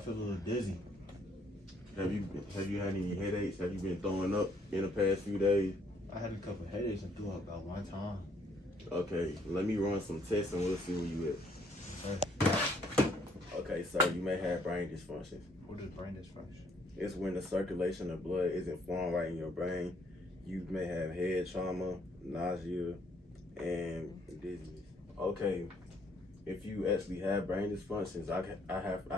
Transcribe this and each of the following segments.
feel a little dizzy. Have you had any headaches? Have you been throwing up in the past few days? I had a couple of headaches and threw up about one time. Okay, let me run some tests and we'll see where you at. Okay, sir, you may have brain dysfunction. What is brain dysfunction? It's when the circulation of blood isn't flowing right in your brain. You may have head trauma, nausea, and dizziness. Okay, if you actually have brain dysfunctions, I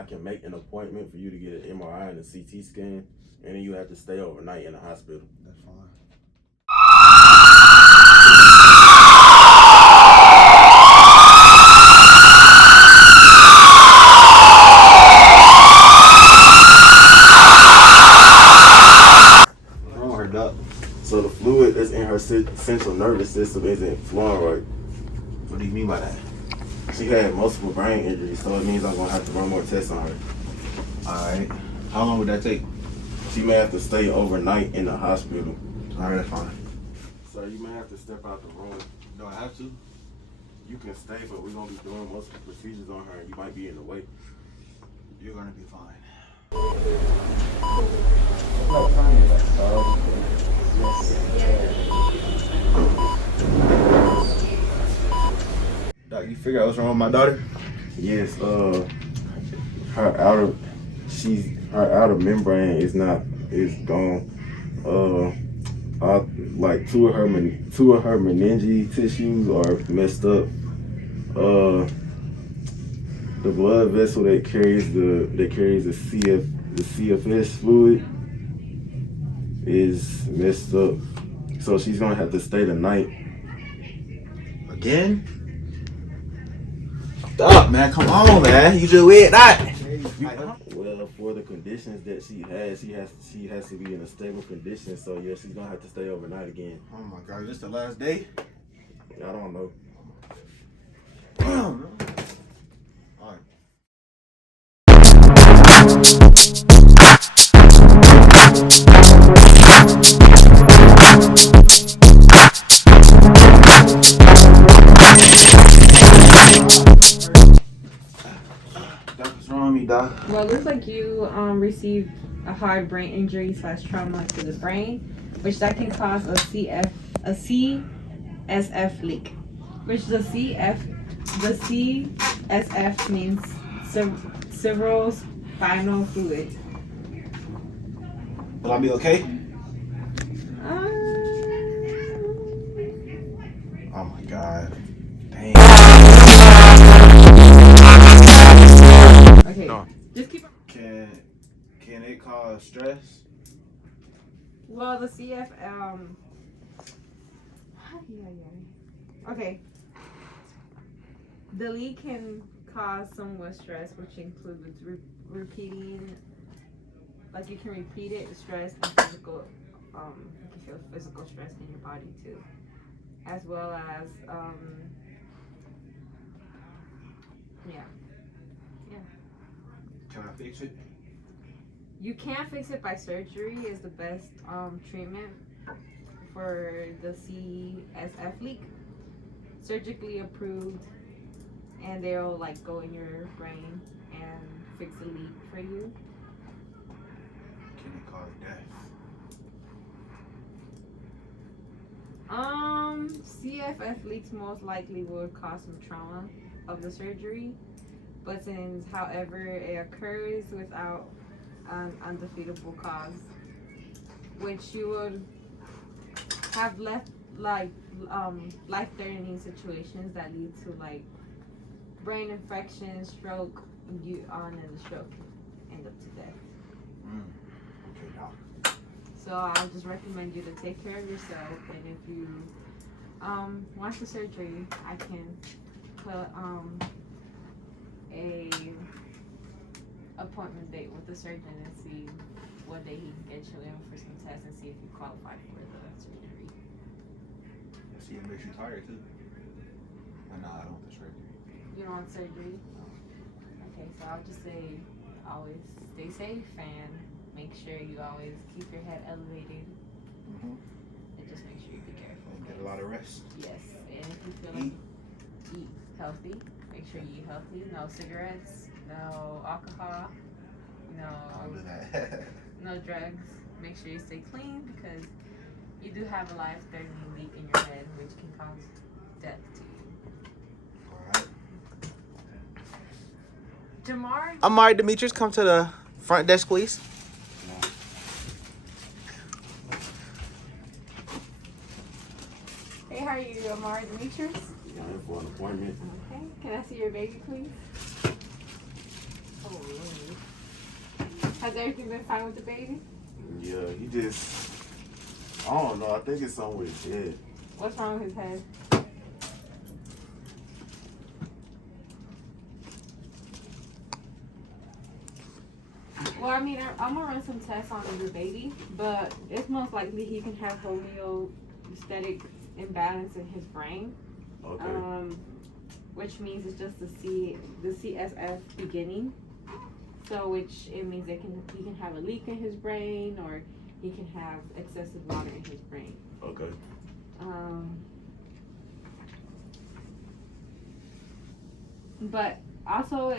can make an appointment for you to get an MRI and a CT scan, and then you have to stay overnight in the hospital. That's fine. So the fluid that's in her central nervous system isn't flowing right. What do you mean by that? She had multiple brain injuries, so it means I'm gonna have to run more tests on her. Alright. How long would that take? She may have to stay overnight in the hospital. Alright, that's fine. So you may have to step out the room. Do I have to? You can stay, but we're gonna be doing most of the procedures on her and you might be in the way. You're gonna be fine. Doc, you figure out what's wrong with my daughter? Yes, her outer membrane is gone. Like two of her meninge tissues are messed up. The blood vessel that carries the CFS fluid is messed up. So she's gonna have to stay the night. Again? Stop, man. Come on, man. You just weird that. Well, for the conditions that she has to be in a stable condition. So yeah, she's gonna have to stay overnight again. Oh my God, this the last day? I don't know. Damn, bro. All right. What's wrong with me, Doc? Well, it looks like you received a hard brain injury / trauma to the brain, which that can cause a CSF leak. Which the CSF means cerebrospinal fluid. Will I be okay? Oh my God. Dang. Okay. No. Just keep. Can it cause stress? Well, the Okay. The leak can cause somewhat stress, which includes repeating. Like you can repeat it, stress and physical. You can feel physical stress in your body too, as well as yeah. Can I fix it? You can't fix it by surgery. Is the best treatment for the CSF leak. Surgically approved, and they'll like go in your brain and fix the leak for you. Can it cause death? CFF leaks most likely would cause some trauma of the surgery, but since however it occurs without an undefeatable cause, which you would have left like life-threatening situations that lead to like brain infection, stroke, and the stroke end up to death. Okay, Doc. So I'll just recommend you to take care of yourself, and if you want the surgery, I can put a appointment date with the surgeon and see what day he can get you in for some tests and see if you qualify for the surgery. See, it makes you tired too. No, I don't want the surgery. You don't want surgery? No. Okay, so I'll just say always stay safe and make sure you always keep your head elevated. Mm-hmm. And just make sure you be careful. And get a lot of rest. Yes, and if you feel like eat healthy, make sure you eat healthy. No cigarettes, no alcohol, No drugs. Make sure you stay clean because you do have a life-threatening leak in your head, which can cause death to you. Alright. Jamar, Amari Demetrius, come to the front desk, please. hey, how are you, Amari Demetrius? I'm here for an appointment. Okay, can I see your baby, please? Oh, Lord. Has everything been fine with the baby? Yeah, he just, I don't know. I think it's something with his head. What's wrong with his head? Well, I mean, I'm gonna run some tests on your baby, but it's most likely he can have homeostatic imbalance in his brain. Okay. Which means it's just the CSF beginning. So, which it means he can have a leak in his brain, or he can have excessive water in his brain. Okay. But also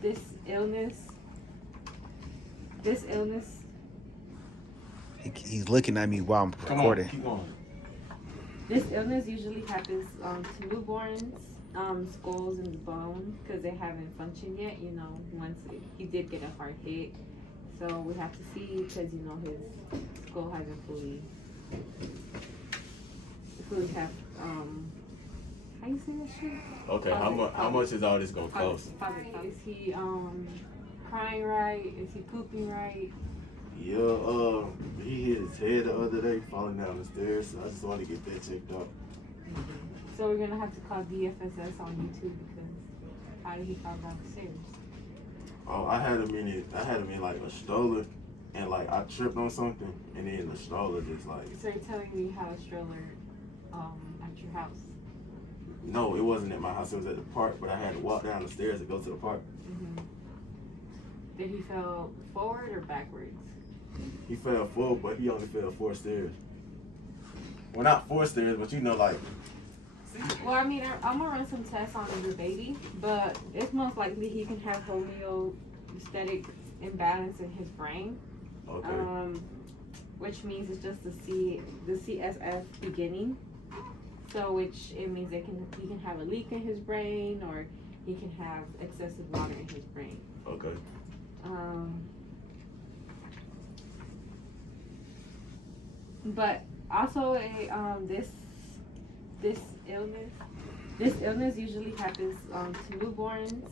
this illness. He's looking at me while I'm Come recording. on, keep going. This illness usually happens to newborns, skulls and the bone, because they haven't functioned yet. You know, he did get a hard hit, so we have to see because you know his skull hasn't fully have how you say that shit? Okay, how much is all this gonna cost? Is he crying right? Is he pooping right? Yeah, he hit his head the other day falling down the stairs, so I just want to get that checked out. So we're gonna have to call DFSS on you too because how did he fall down the stairs? Oh, I had him in like a stroller, and like I tripped on something, and then the stroller just like. So you're telling me you had a stroller at your house? No, it wasn't at my house. It was at the park, but I had to walk down the stairs to go to the park. Mm-hmm. Did he fell forward or backwards? He fell forward, but he only fell 4 stairs. Well, not 4 stairs, but you know, like. Well, I mean, I'm gonna run some tests on your baby, but it's most likely he can have homeostatic imbalance in his brain. Okay. Which means it's just the CSF beginning. So, which it means he can have a leak in his brain, or he can have excessive water in his brain. Okay. But also this illness usually happens to newborns,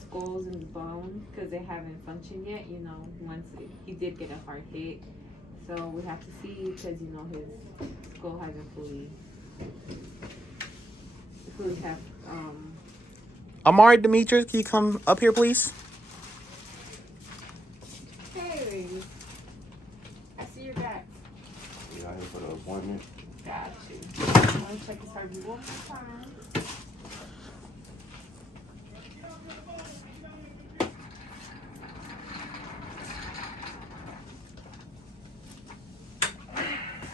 skulls and the bone, because they haven't functioned yet. You know, he did get a hard hit, so we have to see because you know his skull hasn't fully have Amari Demetrius, can you come up here, please? Hey, I see your back. Yeah, I'm here for the appointment. Got you. I'm gonna check his heartbeat one more time.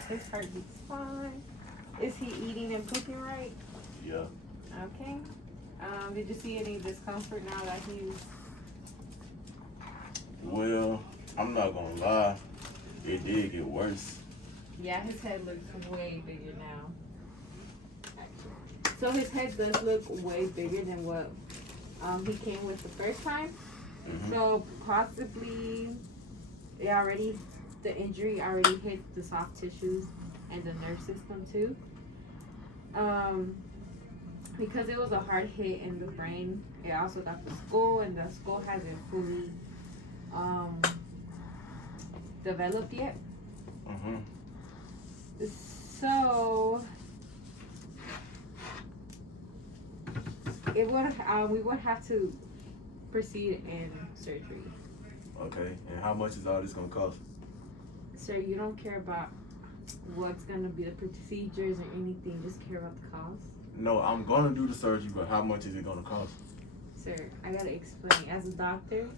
His heartbeat's fine. Is he eating and pooping right? Yeah. Okay. Did you see any discomfort now that he's... Well, I'm not gonna lie. It did get worse. Yeah, his head looks way bigger now. So his head does look way bigger than what he came with the first time. Mm-hmm. So possibly the injury already hit the soft tissues and the nerve system too. Because it was a hard hit in the brain, it also got the skull, and the skull hasn't fully developed yet. Mm-hmm. So we would have to proceed in surgery. Okay. And how much is all this gonna cost? Sir, you don't care about what's gonna be the procedures or anything, just care about the cost. No, I'm gonna do the surgery, but how much is it gonna cost? Sir, I gotta explain. As a doctor,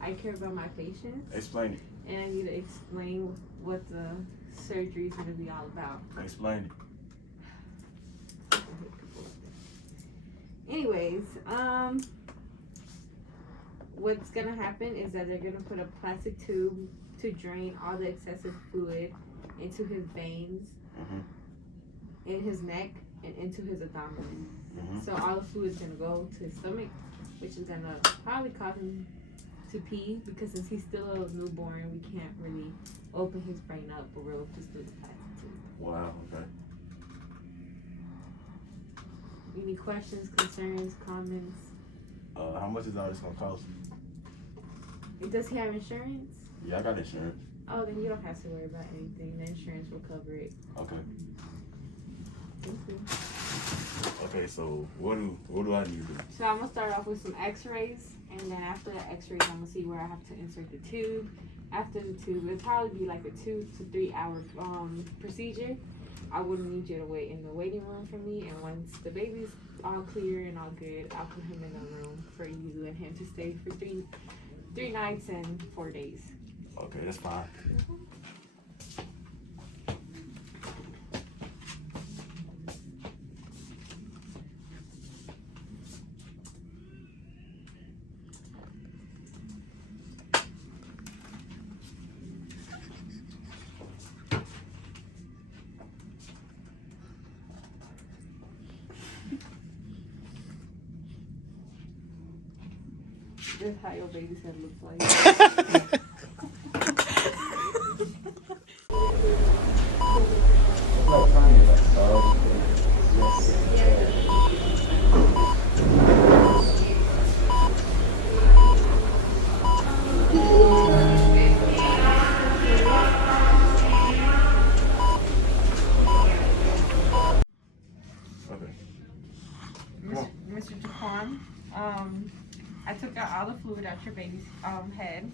I care about my patients, Explain it. and I need to explain what the surgery is gonna be all about. Explain it. Anyways, what's gonna happen is that they're gonna put a plastic tube to drain all the excessive fluid into his veins, in his neck, and into his abdomen. So all the fluid's gonna go to his stomach, which is gonna probably cause him to pee, because since he's still a newborn, we can't really open his brain up, but we'll just do the plastic tube. Wow. Okay. Any questions, concerns, comments? How much is all this gonna cost? Does he have insurance? Yeah, I got insurance. Oh, then you don't have to worry about anything. The insurance will cover it. Okay. Thank you. Okay. So what do I need to do? So I'm gonna start off with some X-rays, and then after the X-rays, I'm gonna see where I have to insert the tube. After the tube, it'll probably be like a 2 to 3 hour procedure. I wouldn't need you to wait in the waiting room for me, and once the baby's all clear and all good, I'll put him in a room for you and him to stay for three nights and 4 days. Okay, that's fine. This is how your baby's head looks like. Mr. Jaquan, I took out all the fluid out your baby's head.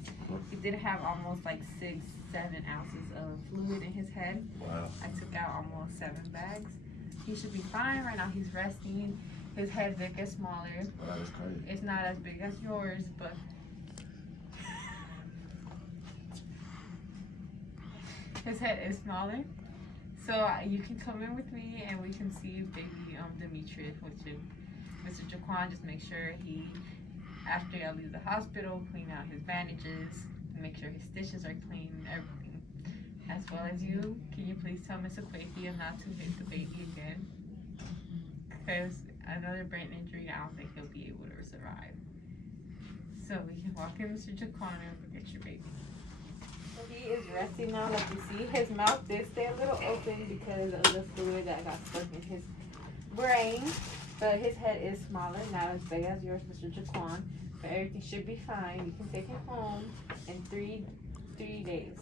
He did have almost like 6-7 ounces of fluid in his head. Wow. I took out almost 7 bags. He should be fine. Right now he's resting. His head did get smaller. Wow, that's crazy. It's not as big as yours, but his head is smaller. So you can come in with me and we can see baby Demetrius, which is Mr. Jaquan. Just make sure he, after y'all leave the hospital, clean out his bandages, make sure his stitches are clean, everything. As well as you, can you please tell Miss Aquathia not to hit the baby again? Because another brain injury, I don't think he'll be able to survive. So we can walk in Mr. Jaquan and we'll get your baby. So he is resting now, like you see. His mouth did stay a little open because of the fluid that got stuck in his brain. But his head is smaller, not as big as yours, Mr. Jaquan. But everything should be fine. You can take him home in three days.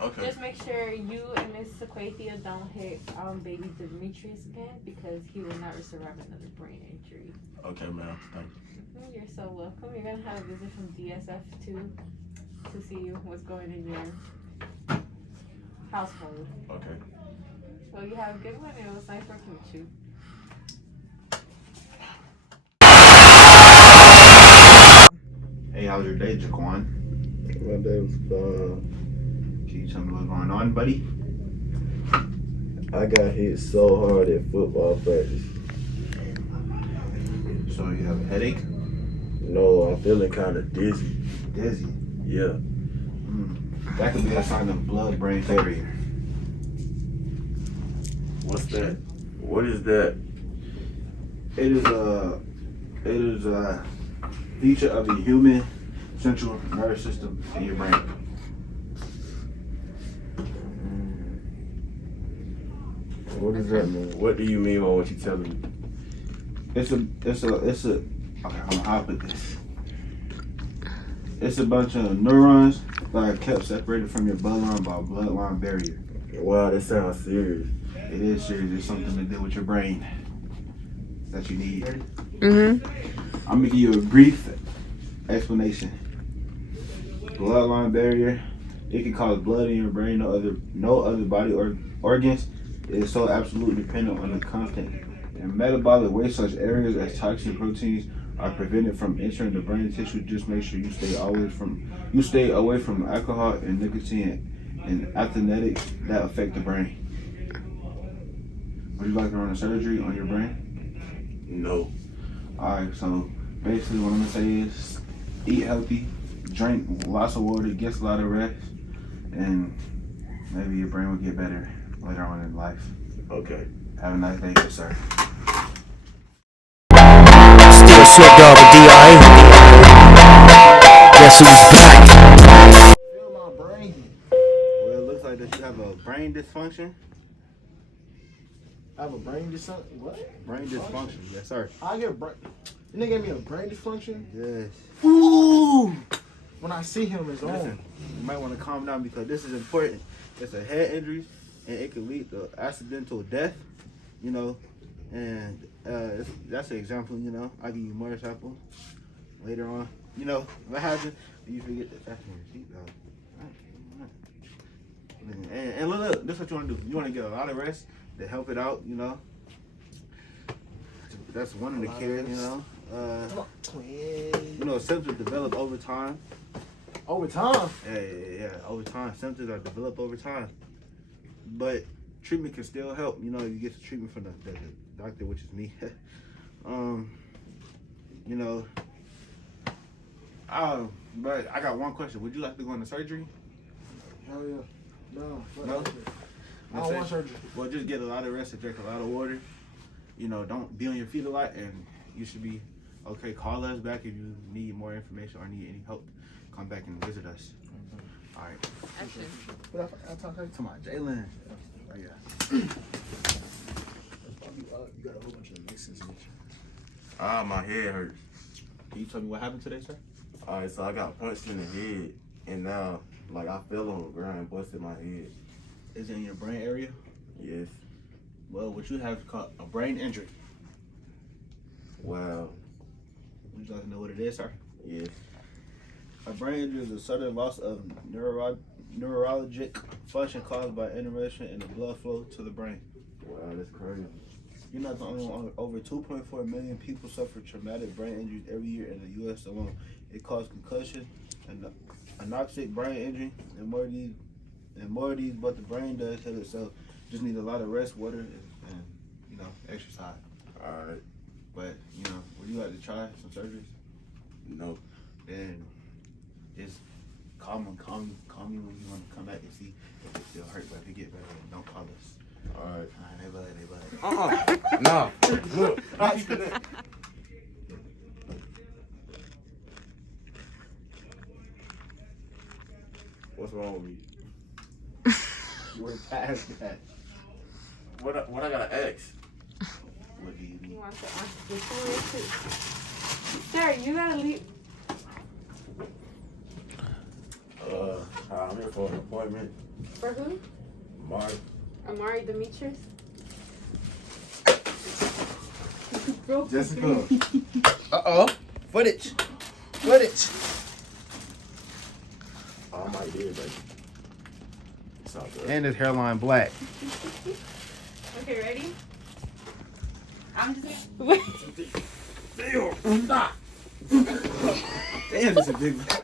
Okay. Just make sure you and Miss Aquathia don't hit baby Demetrius again, because he will not survive another brain injury. Okay, ma'am. Thank you. You're so welcome. You're gonna have a visit from DSF too to see what's going in your household. Okay. So you have a good one. It was nice working with you. Hey, how's your day, Jaquan? My day was fun. Can you tell me what's going on, buddy? I got hit so hard at football practice. So you have a headache? No, I'm feeling kind of dizzy. Dizzy? Yeah. That could be a sign of blood-brain barrier. What's that? What is that? It is a feature of the human central nervous system in your brain. What does that mean? What do you mean by what you're telling me? It's a okay, I'll put this. It's a bunch of neurons that are kept separated from your bloodline by a bloodline barrier. Wow, that sounds serious. It is serious. It's something to do with your brain that you need. Ready? Mm-hmm. I'm gonna give you a brief explanation. Bloodline barrier, it can cause blood in your brain. No other body organs. It is so absolutely dependent on the content and metabolic waste. Such areas as toxic proteins are prevented from entering the brain tissue. Just make sure you stay away from alcohol and nicotine and athenetics that affect the brain. Would you like to run a surgery on your brain? No. Alright, so basically what I'm gonna say is eat healthy, drink lots of water, get a lot of rest, and maybe your brain will get better later on in life. Okay. Have a nice day, good sir. Still Snoop Dogg and D.I. Guess who's back? Feel my brain. Well, it looks like that you have a brain dysfunction. I have a brain dysfunction. What? Brain dysfunction, yes sir. I get brain. You nigga gave me a brain dysfunction. Yes. Ooh. When I see him, it's Listen, on. you might want to calm down because this is important. It's a head injury, and it could lead to accidental death. You know, and that's an example. You know, I'll give you more examples later on. You know, what happens? You forget to fasten your seatbelt. And look, this is what you want to do. You want to get a lot of rest to help it out. You know, that's one of the cares. You know. You know, symptoms develop over time. Over time. Yeah, over time. Symptoms are developed over time. But treatment can still help. You know, you get the treatment from the doctor, which is me. You know, but I got one question. Would you like to go into surgery? Hell yeah. No. No? I don't want surgery. Well, just get a lot of rest and drink a lot of water. You know, don't be on your feet a lot, and you should be okay. Call us back if you need more information or need any help. Come back and visit us. All right. Action. I'll talk to you. Come on, Jalen. Oh, yeah. You got a whole bunch of mixes. Ah, my head hurts. Can you tell me what happened today, sir? Alright, so I got punched in the head, and now, like, I fell on the ground and busted my head. Is it in your brain area? Yes. Well, what you have is called a brain injury. Wow. Would you like to know what it is, sir? Yes. A brain injury is a sudden loss of neurologic function caused by interruption in the blood flow to the brain. Wow, that's crazy. You're not the only one. Over 2.4 million people suffer traumatic brain injuries every year in the U.S. alone. It causes concussion, anoxic brain injury, and more of these. But the brain does heal itself. Just need a lot of rest, water, and you know, exercise. All right. But you know, would you like to try some surgeries? No. Then just call me when you want to come back and see if it still hurt. But if it get better, then don't call us. All right. They bud. No. Look. What's wrong with me? We're past that. What I gotta ask? What do you You need? want to answer this too? Sir, you gotta leave. I'm here for an appointment. For who? Mark. Amari Demetrius? Jessica. Uh-oh. Footage. Oh, I might do it, baby. It's all good. And his hairline black. Okay, ready? I'm just. Damn, it's a big.